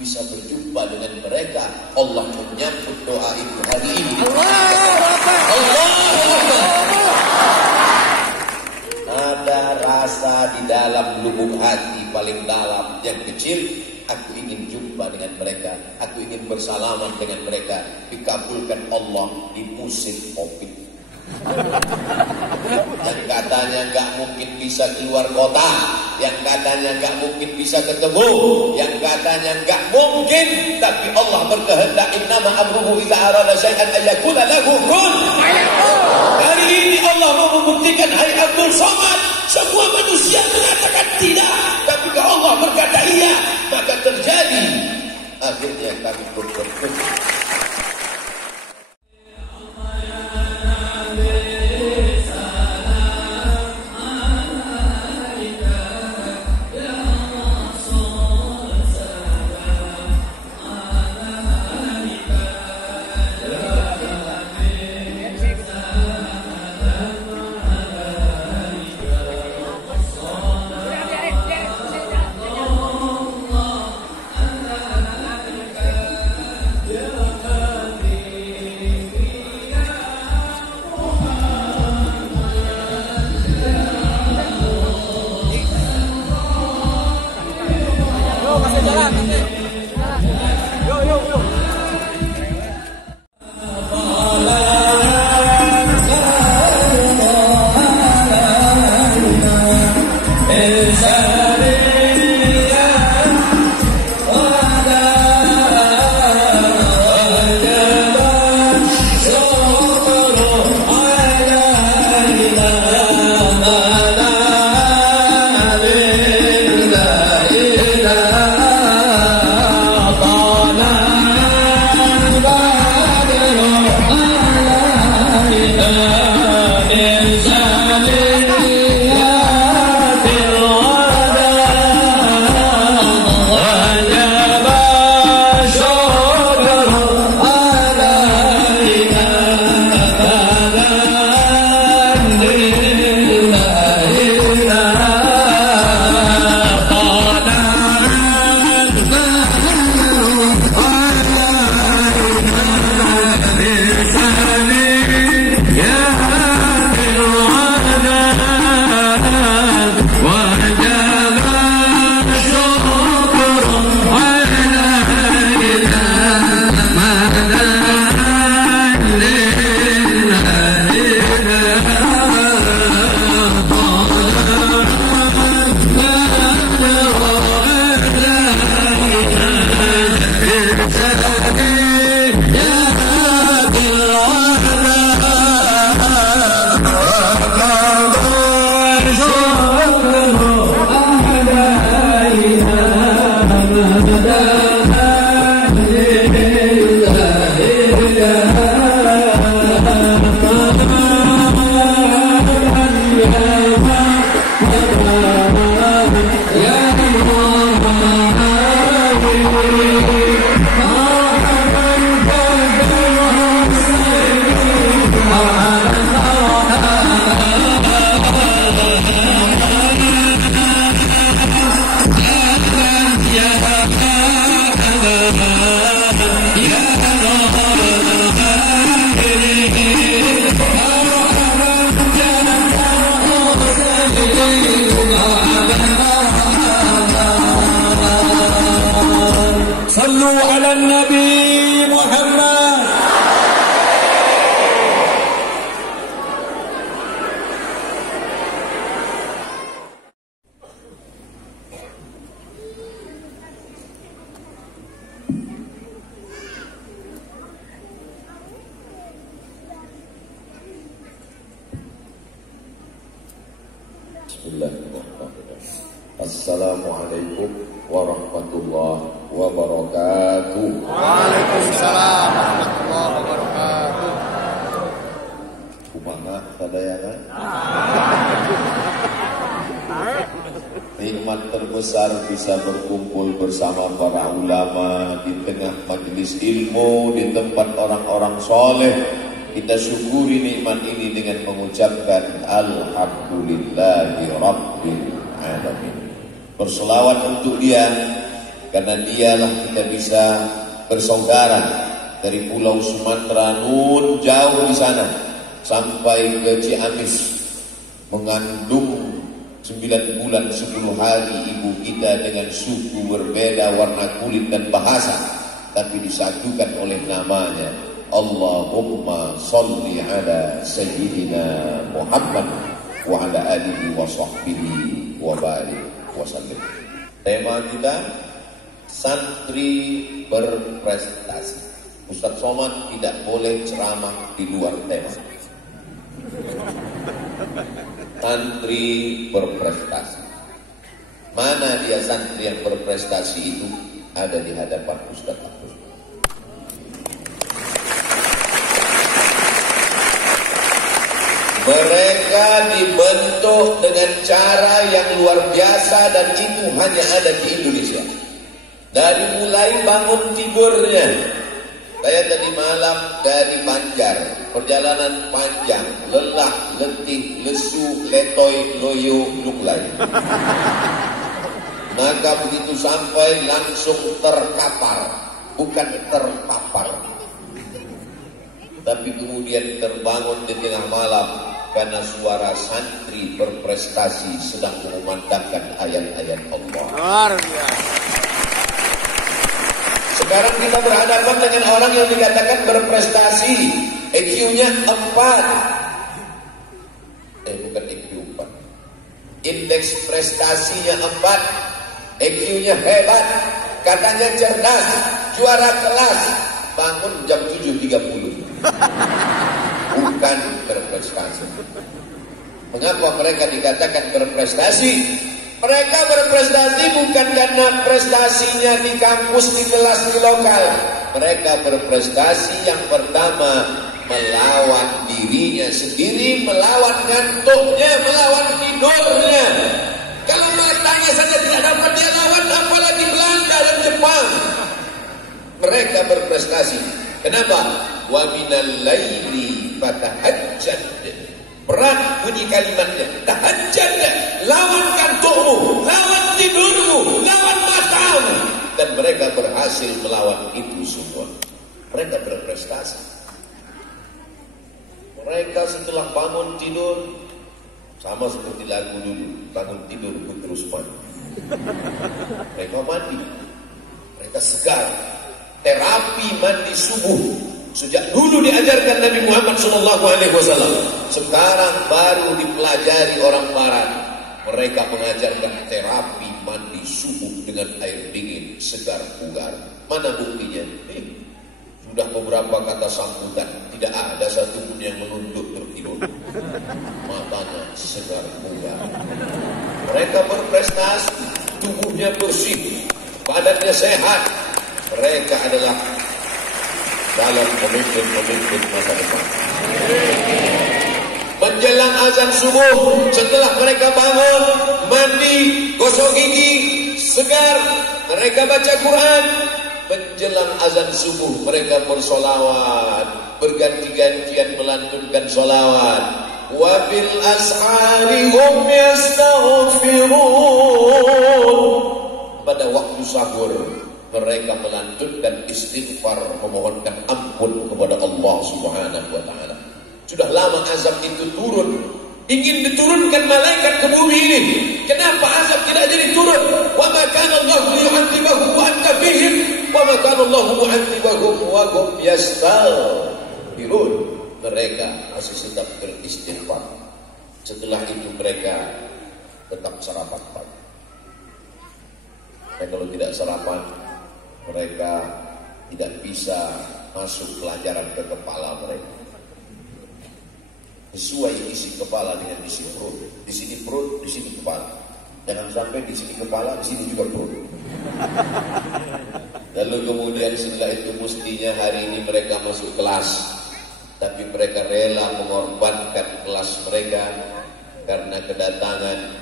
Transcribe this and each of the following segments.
bisa berjumpa dengan mereka. Allah menyambut doa itu hari ini. Ada rasa di dalam lubuk hati paling dalam yang kecil, aku ingin jumpa dengan mereka, aku ingin bersalaman dengan mereka. Dikabulkan Allah di musim Covid. Yang katanya nggak mungkin bisa keluar kota, yang katanya nggak mungkin bisa ketemu, yang katanya nggak mungkin, tapi Allah berkehendak. Innama amruhu idza arada syai'an ayyakuna lahu kun fayakun. Hari ini Allah mau membuktikan, hai Abdul Somad, semua manusia mengatakan tidak, tapi kalau Allah berkata iya, maka terjadi. Akhirnya kami berkumpul. Assalamualaikum warahmatullahi wabarakatuh. Waalaikumsalam warahmatullahi wabarakatuh. Kumaha sadayangan? Nikmat terbesar bisa berkumpul bersama para ulama di tengah majelis ilmu, di tempat orang-orang soleh. Kita syukuri nikmat ini dengan mengucapkan Alhamdulillahi Rabbil Alamin. Berselawat untuk dia, karena dialah kita bisa bersaudara dari pulau Sumatera nun jauh di sana sampai ke Ciamis, mengandung 9 bulan 10 hari ibu kita dengan suku berbeda, warna kulit dan bahasa, tapi disatukan oleh namanya. Allahumma salli ala Sayyidina Muhammad wa ala alihi wa sahbihi wa barik wa sallim. Tema kita santri berprestasi. Ustaz Somad tidak boleh ceramah di luar tema. Santri berprestasi. Mana dia santri yang berprestasi itu? Ada di hadapan Ustaz Abdul. Mereka dibentuk dengan cara yang luar biasa dan itu hanya ada di Indonesia. Dari mulai bangun tidurnya, saya tadi malam dari Banjar, perjalanan panjang, lelah, letih, lesu, letoy, loyo, lunglai. Maka begitu sampai langsung terkapar, bukan terpapar. Tapi kemudian terbangun di tengah malam karena suara santri berprestasi sedang mengumandangkan ayat-ayat Allah. Sekarang kita berhadapan dengan orang yang dikatakan berprestasi, IQ-nya 4. Bukan IQ 4. Indeks prestasinya 4. IQ-nya hebat, katanya cerdas, juara kelas, bangun jam 7.30. Bukan berprestasi. Mengapa mereka dikatakan berprestasi? Mereka berprestasi bukan karena prestasinya di kampus, di kelas, di lokal. Mereka berprestasi yang pertama melawan dirinya sendiri, melawan ngantuknya, melawan tidurnya. Kalau matanya saja tidak dapat dia lawan, apalagi Belanda dan Jepang. Mereka berprestasi. Kenapa? Wa minal laili fatahajjad. Berat bunyi kalimatnya. Tahajjad, lawan kantukmu, lawan tidurmu, lawan matamu. Dan mereka berhasil melawan itu semua. Mereka berprestasi. Mereka setelah bangun tidur, sama seperti lagu dulu, bangun tidur ku terus mandi. Mereka mandi, mereka segar. Terapi mandi subuh sejak dulu diajarkan Nabi Muhammad SAW. Sekarang baru dipelajari orang Barat. Mereka mengajarkan terapi mandi subuh dengan air dingin segar bugar. Mana buktinya? Sudah beberapa kata sambutan, tidak ada satupun yang menunduk tertidur. Matanya segar bugar. Mereka berprestasi, tubuhnya bersih, badannya sehat. Mereka adalah dalam pemimpin-pemimpin masa depan. Menjelang azan subuh, setelah mereka bangun, mandi, gosok gigi, segar, mereka baca Quran. Menjelang azan subuh, mereka bersolawat, berganti-gantian melantunkan solawat. Wa bil ashari hum yastaghfirun. Pada waktu sahur, mereka melantunkan istighfar, memohonkan ampun kepada Allah Subhanahu wa taala. Sudah lama azab itu turun, ingin diturunkan malaikat ke bumi ini. Kenapa azab tidak jadi turun? Wa ma kana Allahu liyu'adzibahum wa anta fihim, wa ma kana Allahu mu'adzibahum wa hum yastaghfirun. Mereka masih tetap beristighfar. Setelah itu mereka tetap sarapan pagi. Dan kalau tidak sarapan, mereka tidak bisa masuk pelajaran ke kepala mereka. Sesuai isi kepala dengan isi perut. Di sini perut, di sini kepala. Jangan sampai di sini kepala, di sini juga perut. Lalu kemudian setelah itu mestinya hari ini mereka masuk kelas, tapi mereka rela mengorbankan kelas mereka karena kedatangan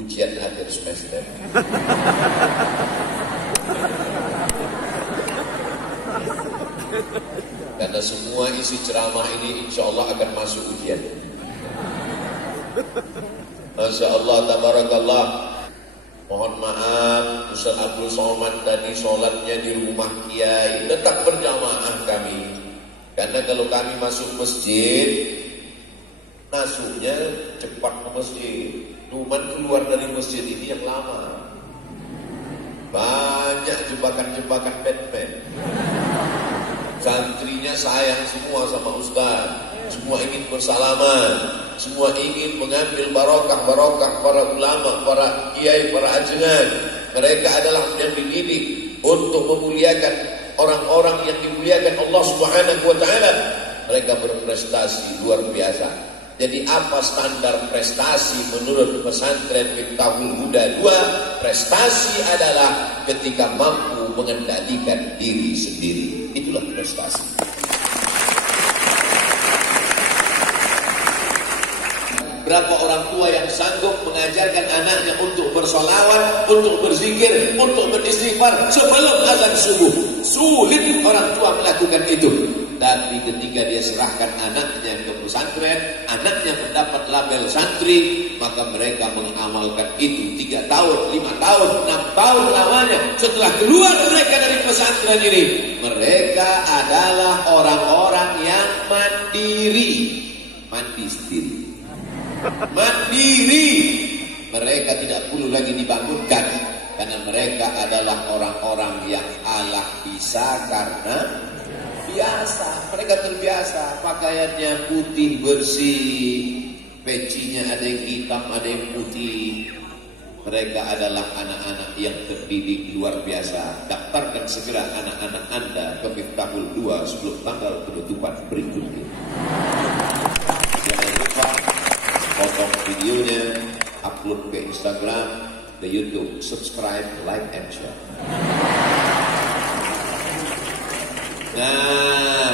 ujian akhir semester. Karena semua isi ceramah ini insya Allah akan masuk ujian. Masya Allah, tabarakallah. Mohon maaf, Ustaz Abdul Somad tadi sholatnya di rumah kiai, tetap berjamaah kami. Karena kalau kami masuk masjid, masuknya cepat ke masjid. Cuman keluar dari masjid ini yang lama. Banyak jebakan-jebakan Batman. Santrinya sayang semua sama Ustaz. Semua ingin bersalaman, semua ingin mengambil barokah para ulama, para kiai, para ajengan. Mereka adalah yang dididik untuk memuliakan orang-orang yang dimuliakan Allah Subhanahu wa taala. Mereka berprestasi luar biasa. Jadi apa standar prestasi menurut pesantren Miftahul Huda 2? Prestasi adalah ketika mampu mengendalikan diri sendiri. Itulah prestasi. Berapa orang tua yang sanggup mengajarkan anaknya untuk bersolawat, untuk berzikir, untuk beristighfar sebelum azan subuh? Sulit orang tua melakukan itu. Tapi ketika dia serahkan anaknya ke pesantren, anaknya mendapat label santri, maka mereka mengamalkan itu 3 tahun, 5 tahun, 6 tahun lamanya. Setelah keluar mereka dari pesantren ini, mereka adalah orang-orang yang mandiri, mandi sendiri. Mandiri. Mereka tidak perlu lagi dibangunkan, karena mereka adalah orang-orang yang Allah bisa karena biasa. Mereka terbiasa, pakaiannya putih bersih, pecinya ada yang hitam, ada yang putih. Mereka adalah anak-anak yang terdidik luar biasa. Daftarkan segera anak-anak Anda ke Miftahul 2 sebelum tanggal penutupan berikut ini. Jangan lupa potong videonya, upload ke Instagram, ke YouTube, subscribe, like, and share. Nah,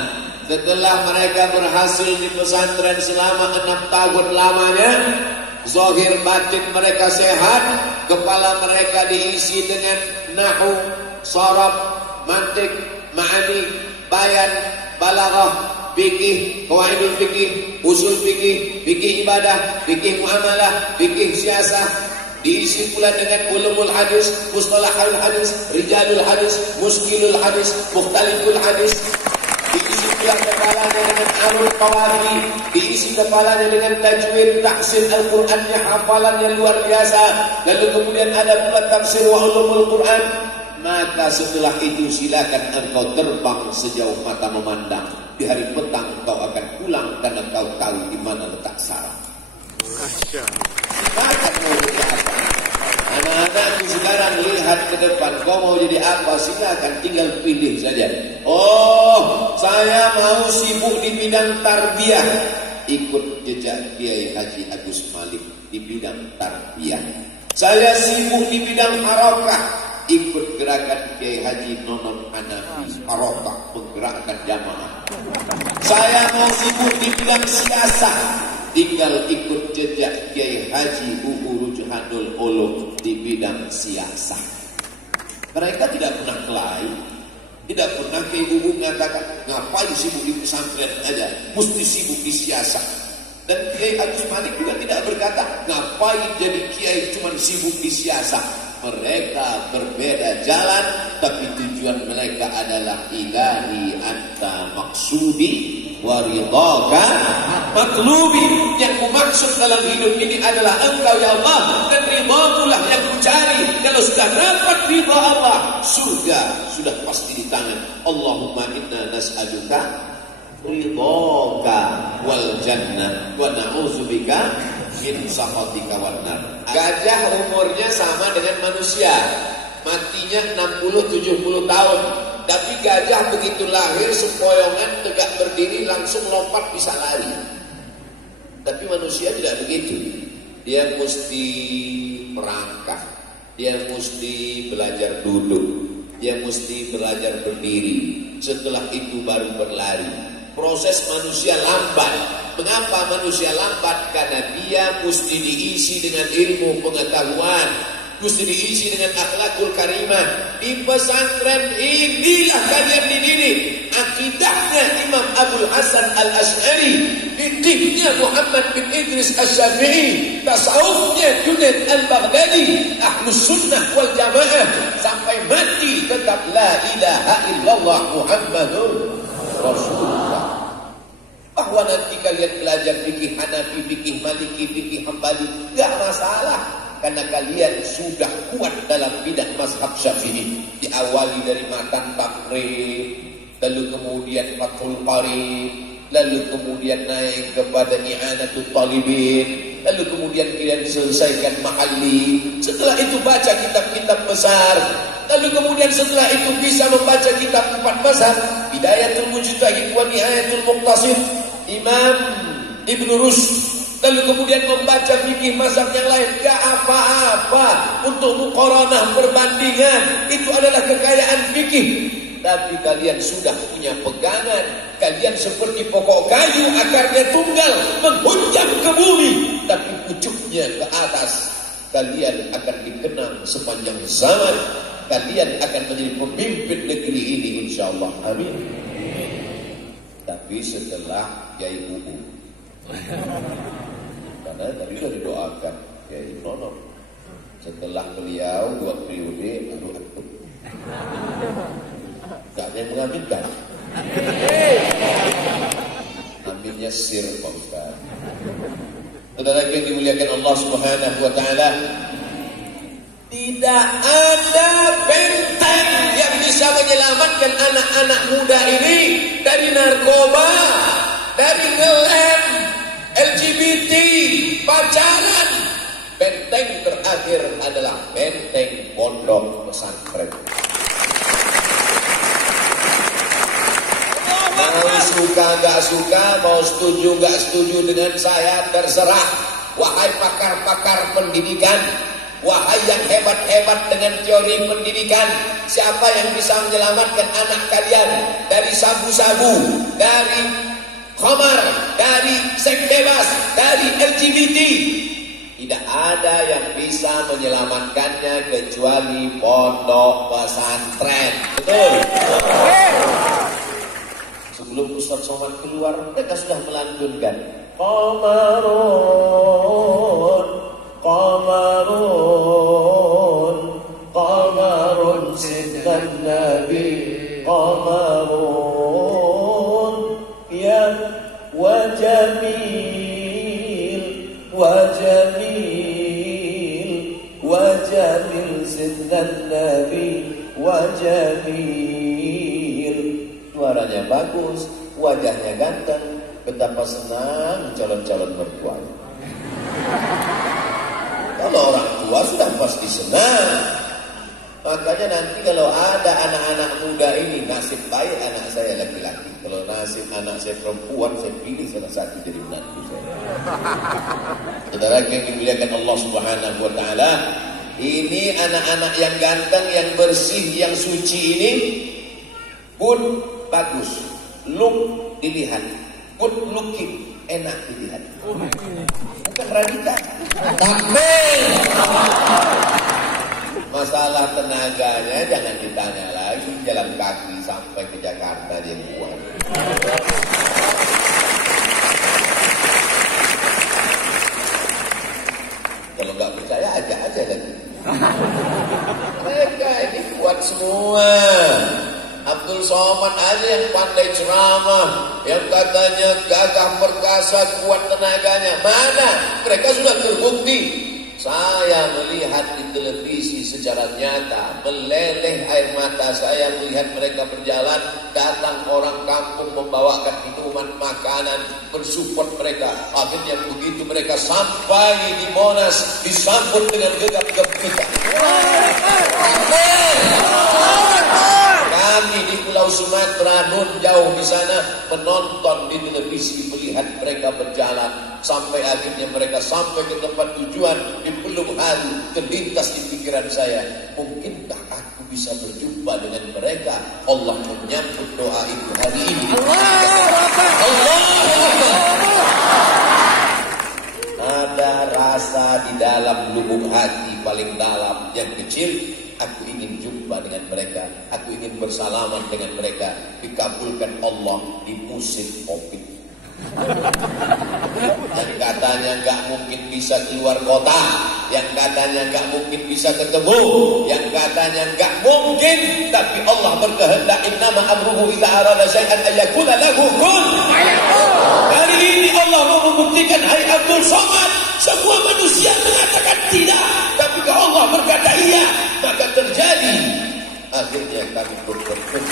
setelah mereka berhasil di pesantren selama 6 tahun lamanya, zahir batin mereka sehat, kepala mereka diisi dengan nahwu, sharaf, mantik, ma'ani, bayan, balaghah, fikih, qawaidul fikih, usul fikih, fikih ibadah, fikih muamalah, fikih siasah. Diisi pula dengan ulumul hadis, mustalahul hadis, rijalul hadis, muskilul hadis, mukhtaliful hadis. Diisi pula kepalanya dengan alul qawafi, diisi kepalanya dengan tajwid, tahsin Al-Qur'annya, hafalannya luar biasa. Lalu kemudian ada pula tafsir wa ulumul Qur'an. Maka setelah itu silakan engkau terbang sejauh mata memandang. Di hari petang kau akan pulang karena kau tahu di mana letak sarang. Silakan mau jadi apa? Anak-anakku sekarang lihat ke depan, kau mau jadi apa? Silakan, tinggal pilih saja. Oh, saya mau sibuk di bidang tarbiyah. Ikut jejak Kiai Haji Agus Malik di bidang tarbiyah. Saya sibuk di bidang harakah. Ikut gerakan Kiai Haji Nonon Hanafi, harakah, menggerakkan jamaah. Saya mau sibuk di bidang siasah, tinggal ikut jejak Kiai Haji Uu Rujhanul Ulum di bidang siasah. Mereka tidak pernah kelahi, tidak pernah Kiai Uu mengatakan ngapain sibuk di pesantren aja, mesti sibuk di siasah. Dan Kiai Agus Malik juga tidak berkata ngapain jadi kiai cuma sibuk di siasah. Mereka berbeda jalan, tapi tujuan mereka adalah ilahi anta maksudi waridhaka matlubi. Yang kumaksud dalam hidup ini adalah engkau ya Allah, dan ridhamulah yang kucari. Kalau sudah dapat ridha Allah, surga sudah pasti di tangan. Allahumma inna nas'aluka ridhaka wal jannah wa na'udzubika min sakhatika wan nar. Gajah umurnya sama dengan manusia, matinya 60-70 tahun. Tapi gajah begitu lahir sempoyongan tegak berdiri langsung lompat bisa lari. Tapi manusia tidak begitu. Dia mesti merangkak, dia mesti belajar duduk, dia mesti belajar berdiri. Setelah itu baru berlari. Proses manusia lambat. Mengapa manusia lambat? Karena dia mesti diisi dengan ilmu pengetahuan. mesti diisi dengan akhlakul karimah. Di pesantren inilah kalian dididik. Akidahnya Imam Abdul Hasan Al-Asy'ari, fikihnya Muhammad bin Idris Asy-Syafi'i, tasawufnya Junaid Al-Baghdadi, Ahlus Sunnah wal Jamaah, sampai mati tetap la ilaha illallah Muhammadur Rasulullah. Bahwa nanti kalian belajar fikih Hanafi, fikih Maliki, fikih Hambali, enggak masalah. Karena kalian sudah kuat dalam bidang mazhab Syafi'i. Diawali dari matan takrib, lalu kemudian fathul qarib, lalu kemudian naik kepada i'anatul talibin, lalu kemudian kalian selesaikan mahalli. Setelah itu baca kitab-kitab besar. Lalu kemudian setelah itu bisa membaca kitab 4 mazhab, Bidayatul Mujtahid wa Nihayatul Muqtasid, Imam Ibn Rushd. Lalu kemudian membaca fikih mazhab yang lain. Gak apa-apa untuk muqaranah, perbandingan. Itu adalah kekayaan fikih. Tapi kalian sudah punya pegangan. Kalian seperti pokok kayu, akarnya tunggal, menghunjam ke bumi, tapi pucuknya ke atas. Kalian akan dikenang sepanjang zaman. Kalian akan menjadi pemimpin negeri ini, insyaallah. Amin. Tapi setelah Yai Bubu, karena tadi sudah didoakan Yai Nono, setelah beliau 2 periode baru antum. Gak ada yang mengaminkan. Aminnya sir Pak Ustaz. Saudara yang dimuliakan Allah Subhanahu wa taala, tidak ada benteng yang bisa menyelamatkan anak-anak muda ini dari narkoba, dari ngelem, LGBT, pacaran. Benteng terakhir adalah benteng pondok pesantren. Mau suka gak suka, mau setuju gak setuju dengan saya, terserah. Wahai pakar-pakar pendidikan, wahai yang hebat-hebat dengan teori pendidikan, siapa yang bisa menyelamatkan anak kalian dari sabu-sabu, dari khamar, dari seks bebas, dari LGBT? Tidak ada yang bisa menyelamatkannya kecuali pondok pesantren. Betul? Sebelum Ustaz Somad keluar, mereka sudah melantunkan Qamarun, Qamarun, Qamarun Siddan Nabi, Qamarun, ya wajamil, wajamil, wajamil Siddan Nabi, wajamil. Suaranya bagus, wajahnya ganteng, betapa senang calon-calon mertua. Kalau orang tua sudah pasti senang. Makanya nanti kalau ada anak-anak muda ini, nasib baik anak saya laki-laki. Kalau nasib anak saya perempuan, saya pilih salah satu jadi menantu saya. Saudara yang dimuliakan Allah Subhanahu wa taala, ini anak-anak yang ganteng, yang bersih, yang suci ini pun bagus, look dilihat, good looking, enak dilihat. Bukan radikal. Takbir. Masalah tenaganya jangan ditanya lagi, jalan kaki sampai ke Jakarta dia buat. Kalau nggak percaya aja lagi. Mereka ini kuat semua. Abdul Somad aja yang pandai ceramah, yang katanya gagah perkasa, kuat tenaganya. Mana? Mereka sudah terbukti. Saya melihat di televisi secara nyata, meleleh air mata saya melihat mereka berjalan, datang orang kampung membawakan minuman, makanan, mensupport mereka. Akhirnya begitu mereka sampai di Monas, disambut dengan gegap gempita. Kami di Pulau Sumatera, Nun jauh di sana, menonton di televisi, melihat mereka berjalan sampai akhirnya mereka sampai ke tempat tujuan. Di peluk halu terlintas di pikiran saya, mungkinkah aku bisa berjumpa dengan mereka? Allah menyambut doa itu hari ini. Allah. Ada rasa di dalam lubuk hati paling dalam yang kecil, aku ingin jumpa dengan mereka, aku ingin bersalaman dengan mereka, dikabulkan Allah di musim Covid. Yang katanya nggak mungkin bisa keluar kota, yang katanya nggak mungkin bisa ketemu, yang katanya nggak mungkin, tapi Allah berkehendak, innama amruhu idza arada syai'an ayyakuna lahu kun fayakun. Hari ini Allah mau membuktikan, hai Abdul Somad, semua manusia mengatakan tidak, tapi kalau Allah berkata iya, maka terjadi. Akhirnya kami berkumpul.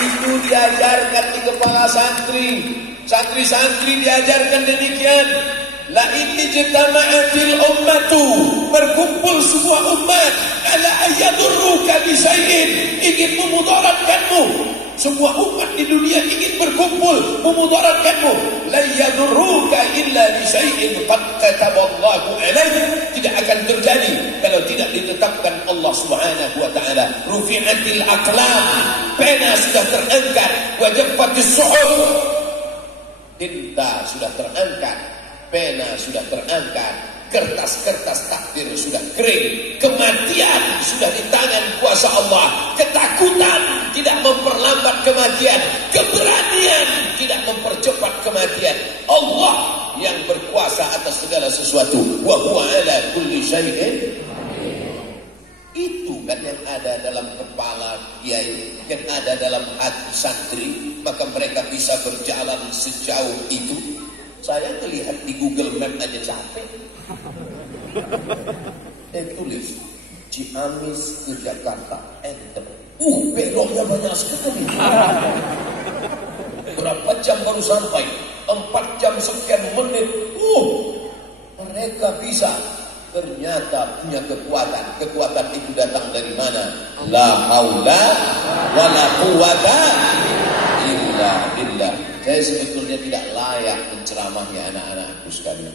Itu diajarkan di kepala santri. Santri-santri diajarkan demikian. La inni jitama'atil ummatu, berkumpul semua umat, ala ayyadurruka bisyai'in, ingin memudaratkanmu. Semua umat di dunia ingin berkumpul memudaratkanmu. La yadurruka illa bisyai'in qad kataballahu alaih, tidak akan terjadi kalau tidak ditetapkan Allah Subhanahu wa taala. Rufi'atil aqlam, pena sudah terangkat, wa jaffatis suhuf, tinta sudah terangkat, pena sudah terangkat, kertas-kertas takdir sudah kering, kematian sudah di tangan kuasa Allah, ketakutan tidak memperlambat kematian, keberanian tidak mempercepat kematian. Allah yang berkuasa atas segala sesuatu, wa huwa ala kulli syai'in. Itu kan yang ada dalam kepala kiai, yang ada dalam hati santri, maka mereka bisa berjalan sejauh itu. Saya melihat di Google Map aja capek. Tulis Ciamis ke Jakarta, enter. Beloknya banyak sekali. Berapa jam baru sampai? 4 jam sekian menit. Mereka bisa. Ternyata punya kekuatan. Kekuatan itu datang dari mana? La haula wala quwata illa billah. Saya sebetulnya tidak layak menceramahnya anak-anakku sekalian.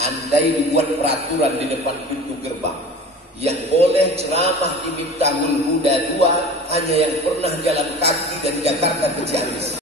Andai dibuat peraturan di depan pintu gerbang, yang boleh ceramah di Miftahul Huda 2 hanya yang pernah jalan kaki